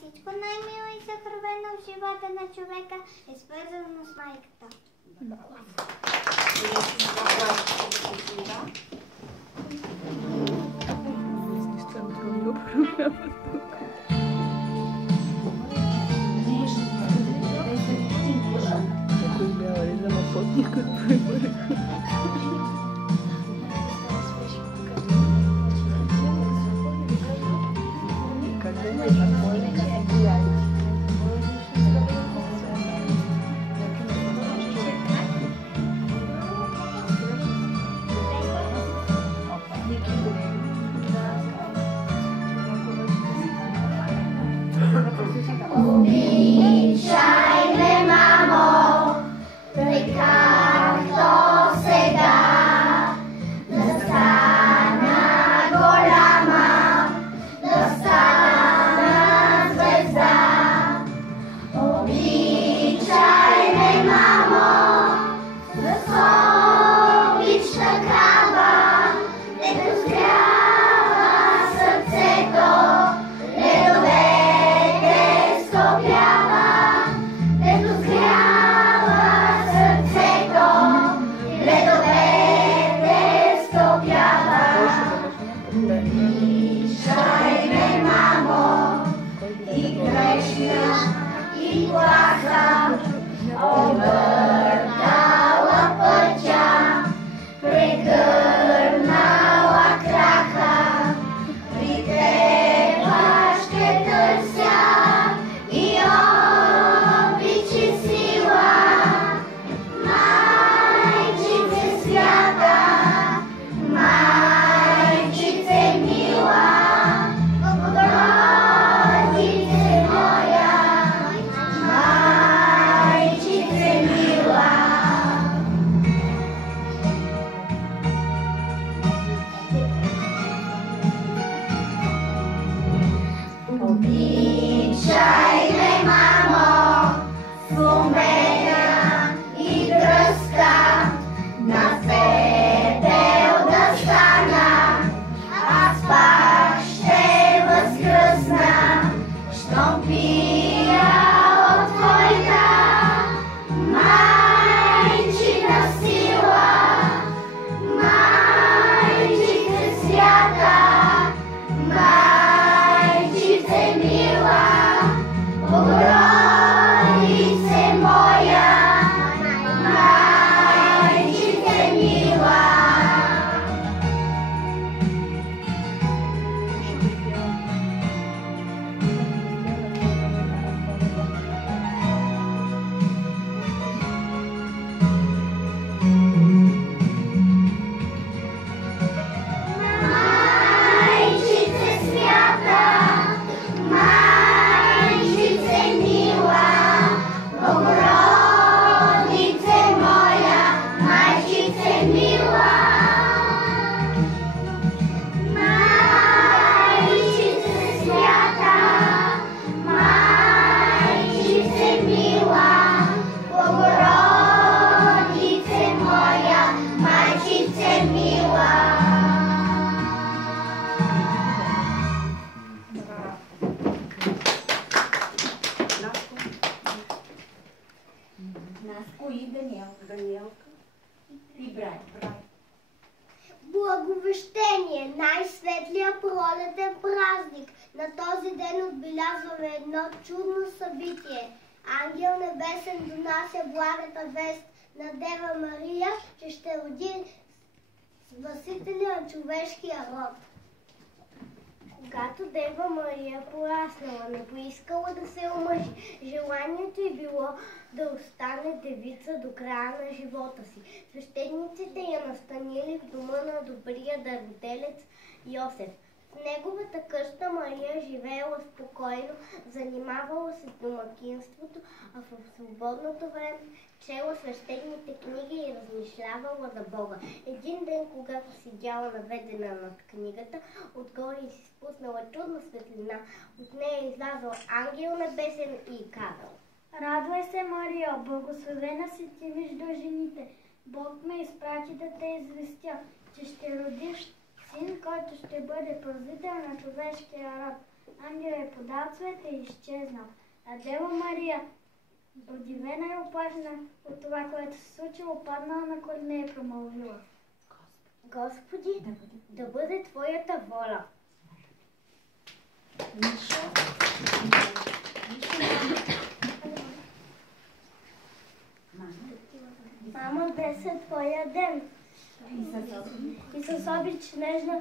всичко най-мило и съкровено в живота на човека е свързано с майката. Благовещение, най-светлия пролетен празник. На този ден отбелязваме едно чудно събитие. Ангел небесен донася благата вест на Дева Мария, че ще роди Спасителя на човешкия род. Когато Дева Мария пораснала, не поискала да се омъжи. Желанието й било да остане девица до края на живота си. Свещениците я настанили в дома на добрия дарителец Йосеф. В неговата къща Мария живеела спокойно, занимавала се с домакинството, а в свободното време чела свещените книги и размишлявала за Бога. Един ден, когато седяла наведена над книгата, отгоре й си спуснала чудна светлина. От нея излязъл ангел небесен и казал: Радвай се, Мария, благословена си ти между жените. Бог ме изпрати да те известя, че ще родиш син, който ще бъде пазител на човешкия род. Ангел е подал цвета и изчезнал. А Дева Мария, удивена и опашена от това, което се случило, паднала на колене и промълвила: Господи, да бъде Твоята воля. Мама, днес е Твоя ден. И с обич нежна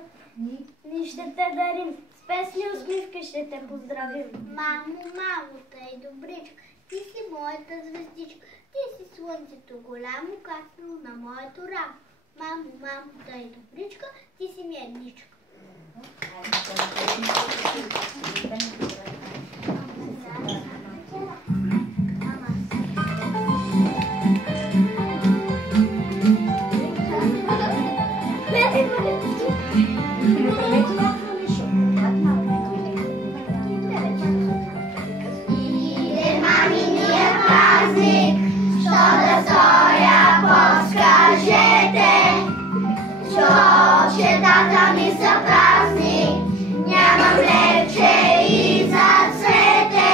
ни ще те дарим. С песни и усмивки ще те поздравим. Мамо, тъй добричка, ти си моята звездичка, ти си слънцето голямо, каснало на моето рамо. Мамо, тъй добричка, ти си ми едничка. Иде маминия празник, що да стоя, подскажете, що че тата ми са празни, нямам левче и за цвете,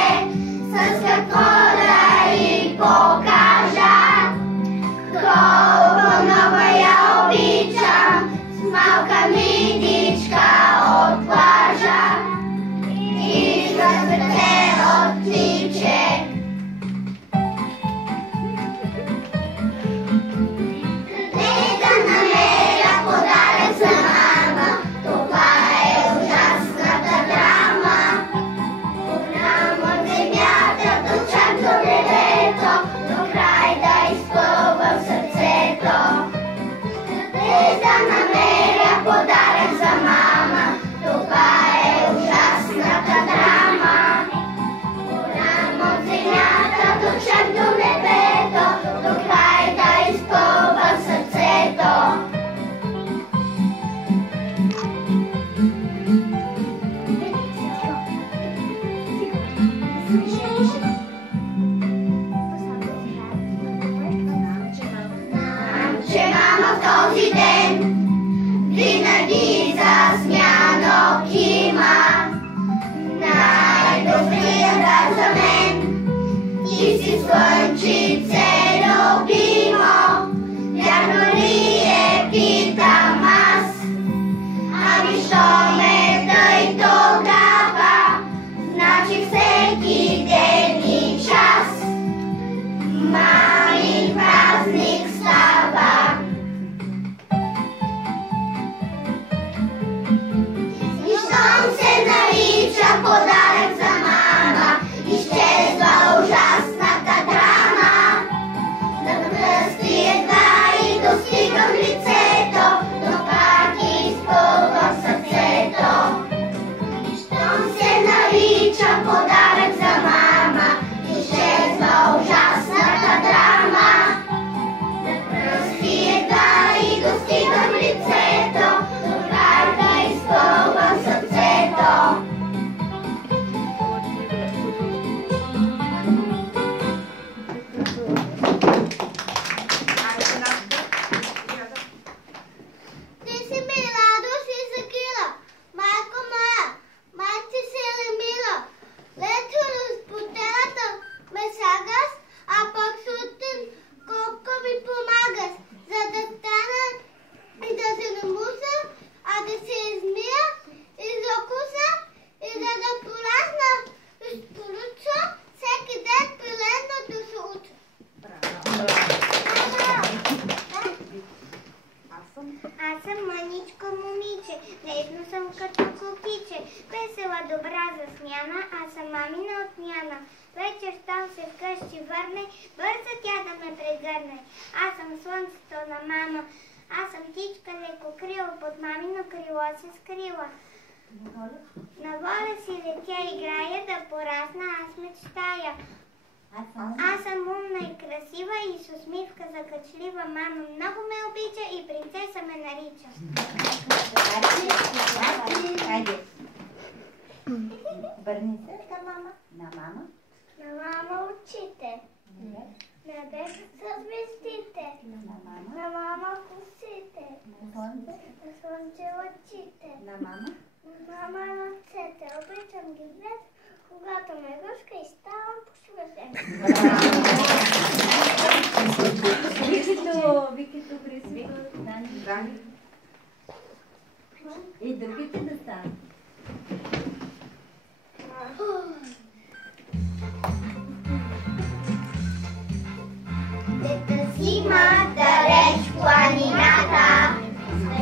с какво да й покажа, колко много я обичам, с малка мидичка от плажа и за сърце от клипче. Къде да намеря подарък за мама, това е ужасната драма. Голяма земята, до чак до небето, до край да изпълвам сърцето. Къде да намеря подарък за мама, това е ужасната драма. Голяма земята, до чак до небето, до край да изпълвам сърцето. Че мама в този ден винаги засмяно кима. Най-добрият дар за мен, ти си слънчице любимо. Вярно ли е, питам аз, ами що ме тъй тогава, значи всеки ден и час мамин празник става. И щом се нарича подарък за мама, изчезва ужасната драма. На пръсти едва и достигам лицето, но пак изпълвам сърцето. И щом се нарича подарък за мама, изчезва ужасната драма. На пръсти едва и достигам лицето, но пак да изпълвам сърцето. Ти си мила, си закила, майко моя, майци се лемила. Лето разпотелата ме сагас, а пък сутрин колко ми помагаш, за да стана и да се намуса, а да се измия и закуса и да порасна и споруча всеки ден пилено да се уча. Аз съм мъничко момиче, нежно съм като купиче, весела добра за смяна, аз съм мамина отмяна. Вечер, щом се вкъщи върне, бърза тя да ме прегърне. Аз съм слънцето на мама, аз съм птичка леко крила, под мамино крило се скрила. На воля си летя играя, да порасна аз мечтая. Аз съм умна и красива и с усмивка закачлива. Мама много ме обича и принцеса ме нарича. Върни се към мама. На мама. На мама очите. На дете с звездите. На мама косите. На слънце очите. На мама? Мама ръцете. Обичам ги днес, когато ме гъска и ставам по свързен. Викито, Христо, Дани. И другите деца. Дета зима далеч в планината,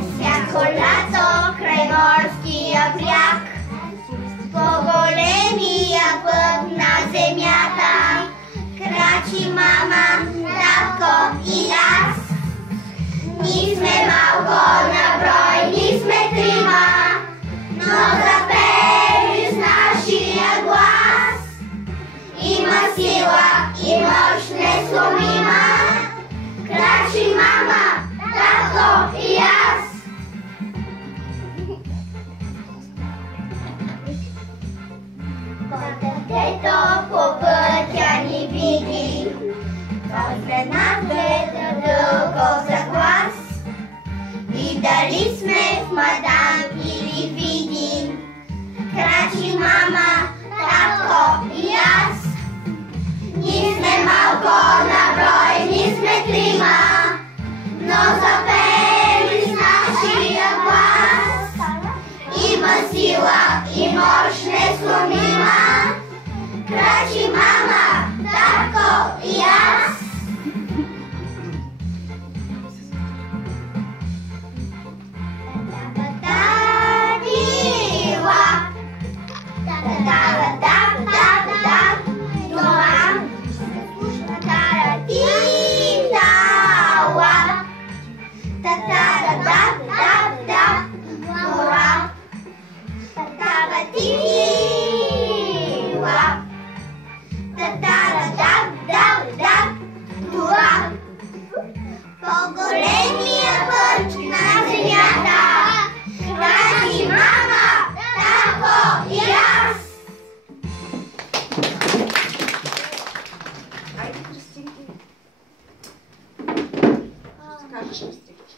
всяко лято край морския бряг, по големия път на земята крачи мама, татко и аз. Ние сме малко на брой, ние сме трима, но запели с нашия глас. Има сила и мощ несломима, крачи мама, татко и аз. Детето по пътя ни види, той след нас гледа дълго за глас. И дали сме в Мадан или Видин, крачи мама, татко и аз. Ние сме малко на брой, ние сме трима, но запели с нашия глас. Има сила и мощ несломима, крачи мама, татко и аз. По-големия път на земята крачи мама, татко и аз. Айде, Христинки. Скажеш ли стихче?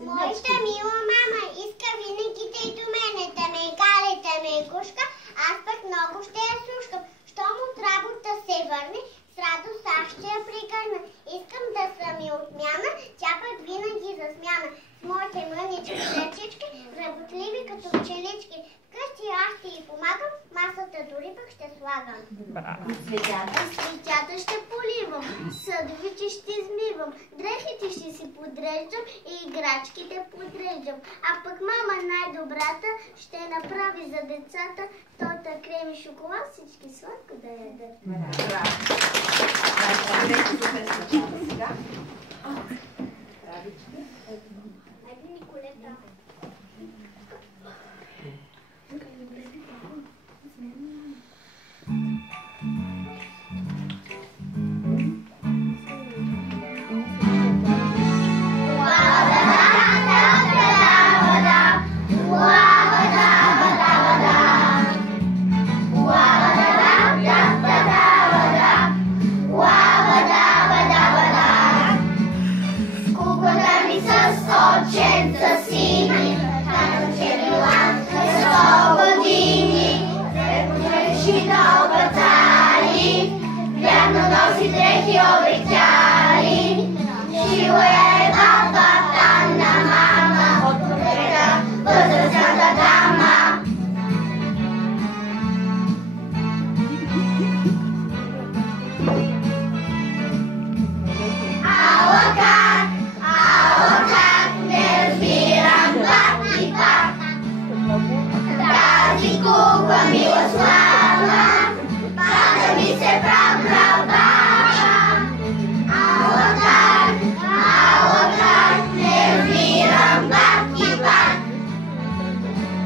Моята мила мама иска винаги тъй до мене да ме гали, да ме гушка, аз пък много ще я слушкам. Щом от работа се върне, с радост аз ще я пригърна. Искам да съм и отмяна, тя път винаги за смяна. С моите мънички дечички, работливи като пчелички. Вкъщи аз ще й помагам, масата дори пък ще слагам. Цветята ще поливам, съдовите ще измивам, дрехите ще си подреждам и играчките подреждам. А пък мама най-добрата ще направи за децата торта, крем и шоколад, всички сладко да ядат. Айде, Николета. Носи дрехи обичали, шила е бабата на мама, от портрета възрастната дама. Ала как, не разбирам пак и пак. Тази кукла Милослава, пада ми се прав-права. Ала как, не разбирам пак и пак.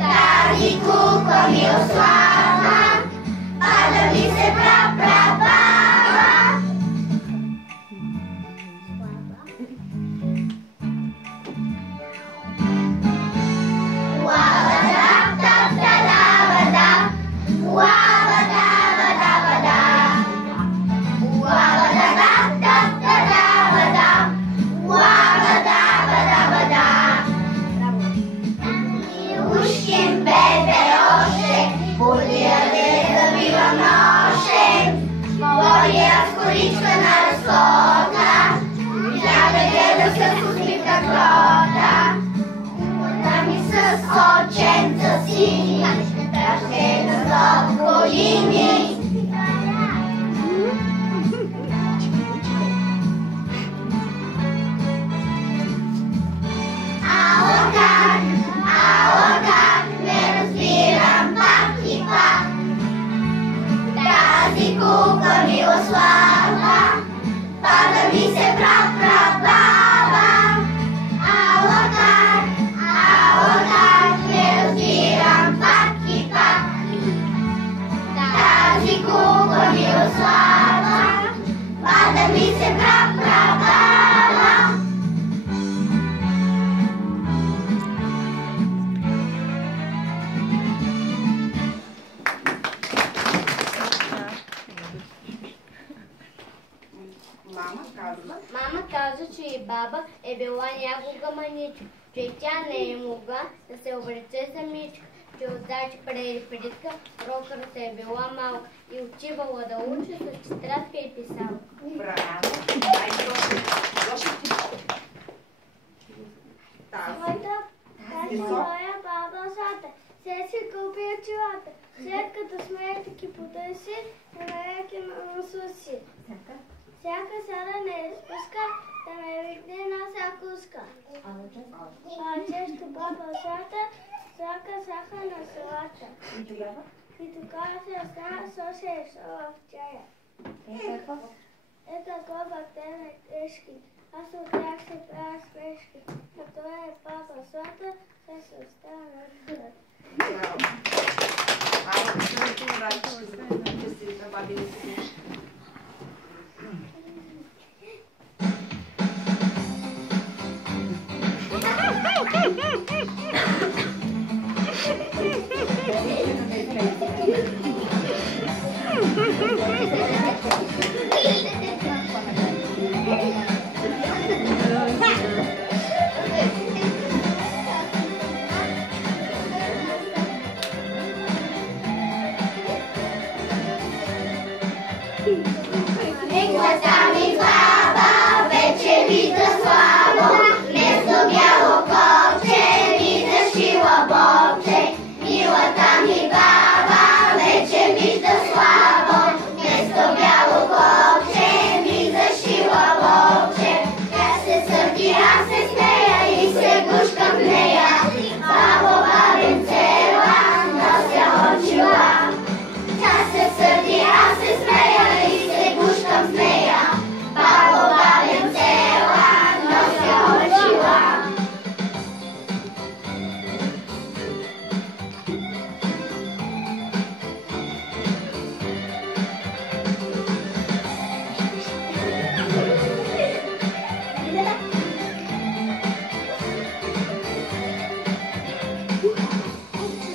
Тази кукла Милослава, пада ми се прав-права. Wabada, Първичка на разхода, тя ме гледа с усмивка крота. Та ми с оченца си, да ще на 100 години. Ало как, не разбирам пак и пак. Тази кукла Милослава, пада ми се прабаба. Ало как, не разбирам пак и пак. Тази кукла Милослава, пада ми се прабаба. Мама каза, че и баба е била някога маничка, че тя не е могла да се обрече за мичка, че от зайче преди притка рокърата е била малка и отивала да учи с тетрадка и писалка. Браво! Тази моя баба Злата, се си купи очилата, след като смеете ки потърси, намеряки на носа си. Всяка сада не изпуска, да ме види на закуска. А често баба Злата, всяка саха на салата. И тогава се остана соша и сола в чая. Ето такова те ме тежки, аз от тях се правя смешки. А той е баба Злата, те се остана на живота. Гласа ми баба, вече вижда слабо, вместо бяло копче, ми зашила бобче. Милата ми баба, вече вижда слабо, вместо бяло копче, ми зашила бобче. Тя се сърди, аз се смея и се гушкам в нея. Бабо, бабенцела, нося очила. Тя се сърди, аз се смея и се гушкам в нея. Бабо, бабенцела, нося очила.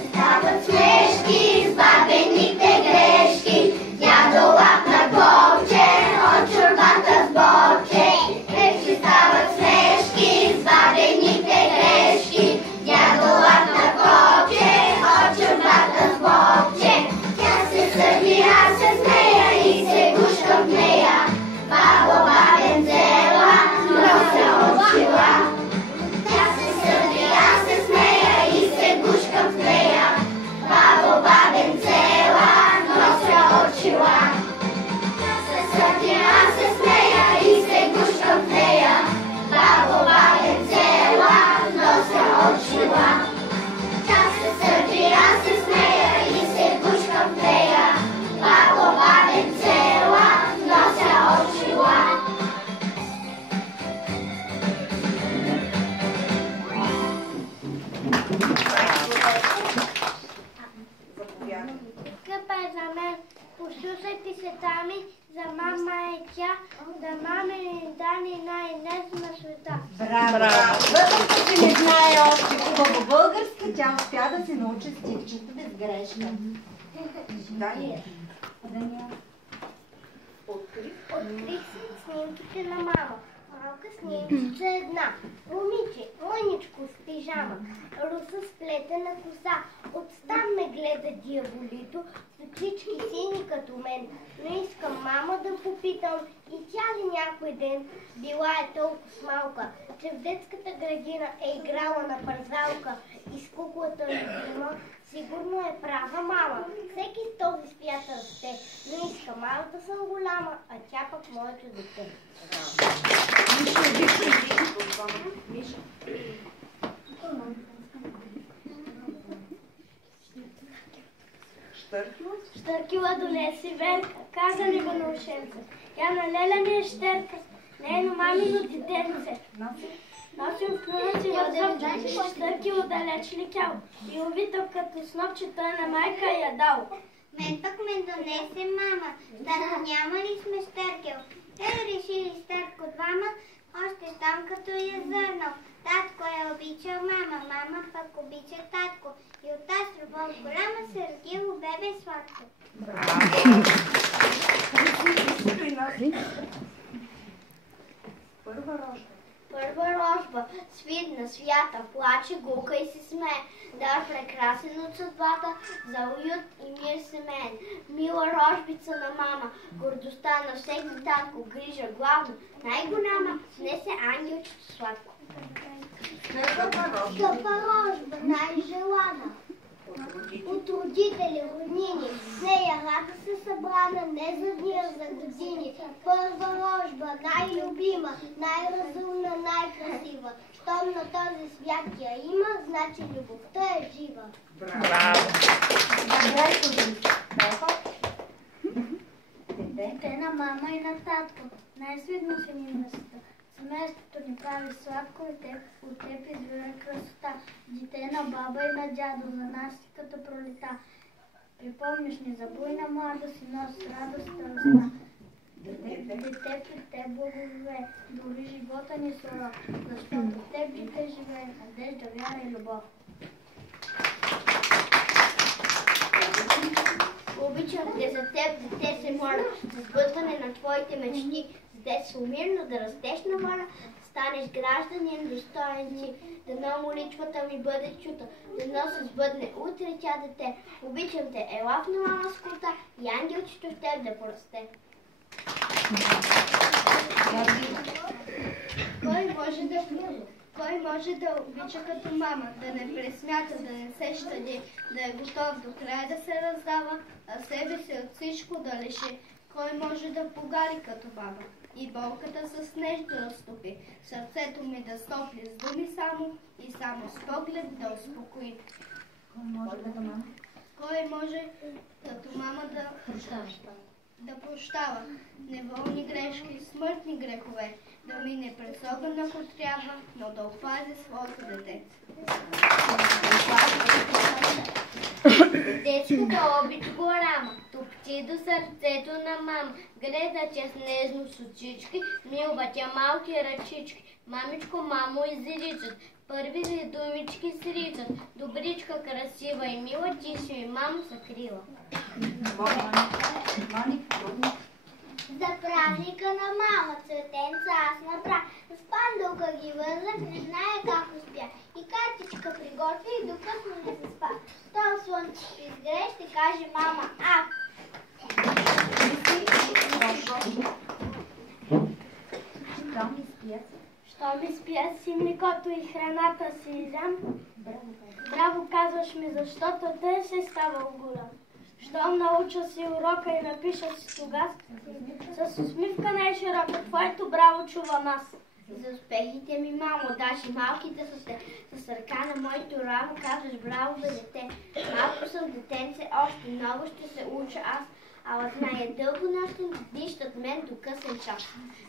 Стават смешки с бабените грешки. Дядо лапна копче от чорбата с бобче. Вече стават смешки с бабените грешки. Дядо лапна копче от чорбата с бобче. Тя се сърди, аз се смея и се гушкам в нея. Бабо, бабенцела, нося очила. Тя се сърди, аз се смея и се гушкам в нея. Бабо, бабенцела, нося очила. Тя се сърди, аз се смея и се гушкам в нея. Бабо, бабенцела, нося очила. Тя се сърди, аз се смея и се гушкам в нея. Бабо, бабенцела, нося очила. Скъпа е за мен, послушайте се тами, за мама е тя, да маме ни дани най-нез на света. Браво! Въпреки че не знае още хубаво български, тя успя да се научи стихчето без грешка. Открих снимките на мама. малка снимчица една. Момиче, мъничко с пижама, руса сплетена коса. Отстан ме гледа дяволито, с очички сини като мен. Но искам мама да попитам, и тя ли някой ден била е толкова малка, че в детската градина е играла на парзалка и с куклата любима. Сигурно е права мама. Всеки с този свят расте, но иска малко да съм голяма, а тя пък моето дете. Миша. Штъркила донеси Верка, каза ли го на ушенце. Тя на Леля ми е щерка, нейно мамино детенце. Носим в клюна си възъб, штъркило далеч летял. И увитал като снопче, той на майка я дал. Мен пък ме донесе мама, тато няма ли сме щъркел? Те решили с татко двама, още там като я зърнал. Татко е обичал мама, мама пък обича татко. И от тази любов голяма се родило бебе сладко. Първа рожба. Първа рожба, свидна, свята, плаче, гука и се смее. Дар прекрасен от съдбата, за уют и мир семейен. Мила рожбица на мама, гордостта на всеки татко, грижа главно, най-голяма, снесе ангелчето сладко. Скъпа рожба, най-желана, от родители, роднини, с нея рада се събрана, не за дни, а за години. Първа рожба, най-любима, най-разумна, най-красива. Щом на този свят я има, значи любовта е жива. Браво! Дете на мама и на татко, най-свидно се ни места. Семейството ни прави сладко и от теб извира красота. Дете на баба и на дядо, за нас си като пролета. Припомниш ни за буйна младост и носи радост и ръсна. Дете при теб благове, дори живота ни с урок, защото в теб дете живее надежда, вяра и любов. Обичам те за теб, дете се моля, за сбъдване на твоите мечти, за детство мирно да растеш на воля, станеш гражданин достоен си, дано молитвата ми бъде чута, дано се сбъдне утре тя дете. Обичам те, ела в нова скута и ангелчето в теб да порасте. Кой може да обича като мама, да не пресмята, да не се щади, да е готов до края да се раздава, а себе си от всичко да лиши? Кой може да погари като баба и болката с нещо да стопи, сърцето ми да стопли с думи само и само с поглед да успокои? Кой може като мама да прощава неволни грешки, смъртни грехове, да мине през огън, ако трябва, но да опази своето дете. Детската обич голяма, топчи до сърцето на мама, гледа че с нежно с очички, милва тя малки ръчички. Мамичко, мамо изричат, първи ли думички сричат, добричка, красива и мила, ти си ми мамо закрила. За празника на мама цветенца аз направя. С пандълка ги вързах, не знае как успя. И картичка приготви и докато не се спа. Щом слънчето изгре, ще каже мама а. Що ми спя си млекото и храната си изям? Браво казваш ми, защото те се става голям. Щом науча си урока и напиша си тогас, с усмивка най-широка, твоето браво чувам аз. За успехите ми, мамо, даже малките са те. С ръка на моето рамо казваш браво бе дете. Малко съм детенце, още много ще се уча аз, ала зная дълго нощен дищат мен до късен час.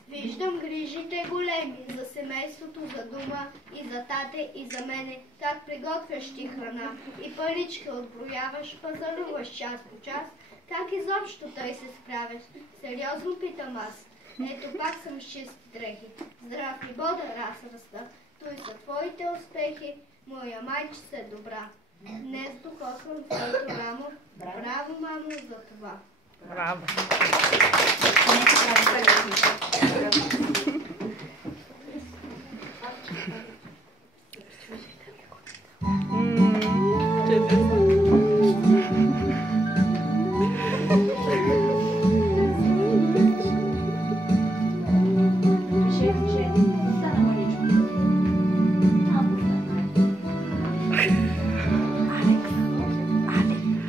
Виждам грижите големи за семейството, за дома и за тате и за мене, как приготвяш ти храна и парички отброяваш, пазаруваш час по час, как изобщо той се справяш. Сериозно питам аз. Ето пак съм с чисти дрехи, здрав и бодър аз раста, той са твоите успехи, моя майчица е добра. Днес докосвам твоето рамо, браво мамо за това. Браво!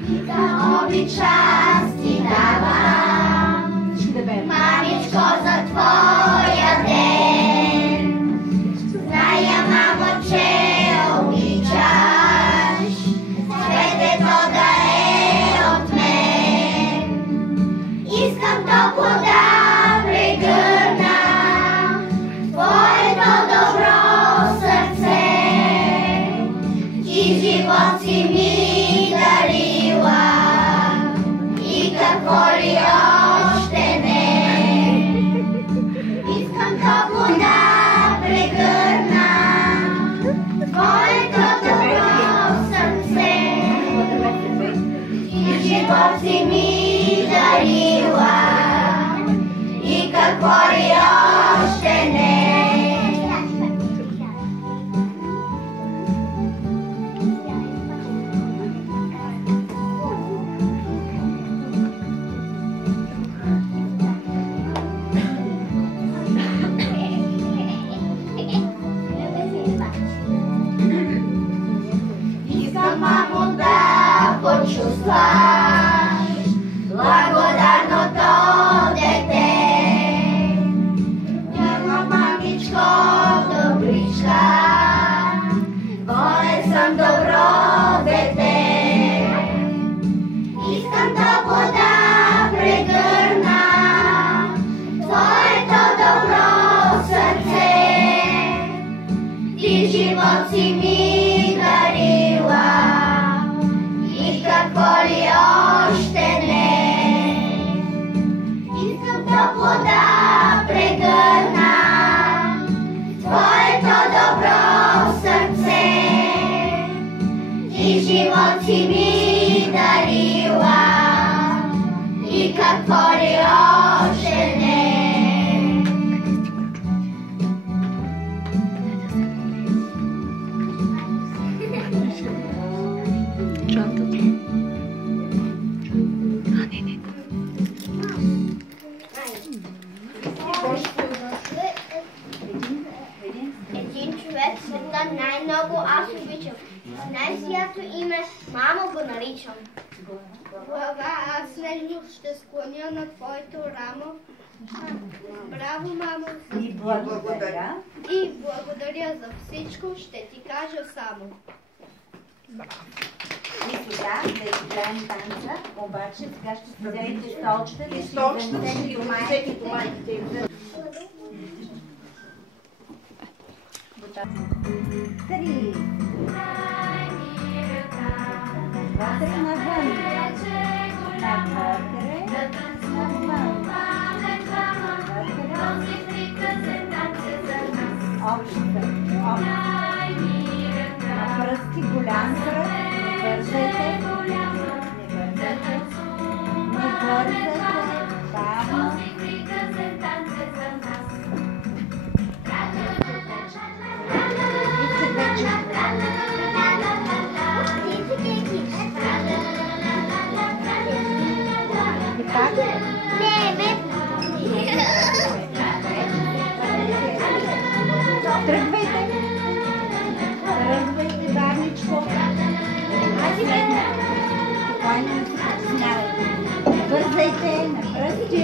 За обичаст ти давам, мамичко, за твоя ден. Зная, мамо, че обичаш, светето да е от мен. Искам топло да прегърна твоето добро сърце. Ти живот си ми дарила и какво ли още не. Искам топло да прегърна твоето добро сърце. Ти живот си ми дарила и какво ли още не. Искам, мамо, да почувстваш благодарното дете. Вярно, мамичко, добричка, твое съм добро дете. Искам топло да прегърна твоето добро сърце. Ти живот си ми дарила и какво ли още не. Искам топло да прегърна твоето добро сърце. Ти живот си ми дарила и какво ли още не. Един човек в света най-много аз обичам. С най-свято име мамо го наричам. Глава, аз нежно ще склоня на твоето рамо. Браво, мамо. И благодаря. И благодаря за всичко, ще ти кажа само. И сега да изиграем танца, обаче сега ще си вземете столчета и ще ги умаете. Три. Вътре навън. Навътре. Навън. Обща. На пръсти голям кръг. Не бързайте. Не бързайте. Бавно. Тръгвайте. Тръгвайте, бавничко. Спокойно се подснявайте. Бързайте, на пръсти.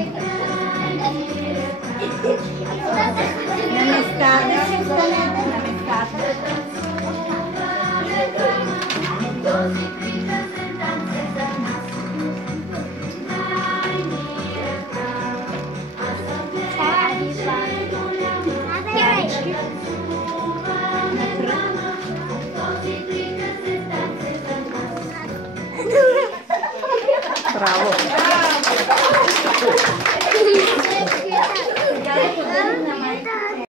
На местата си останете, на местата. Bravo.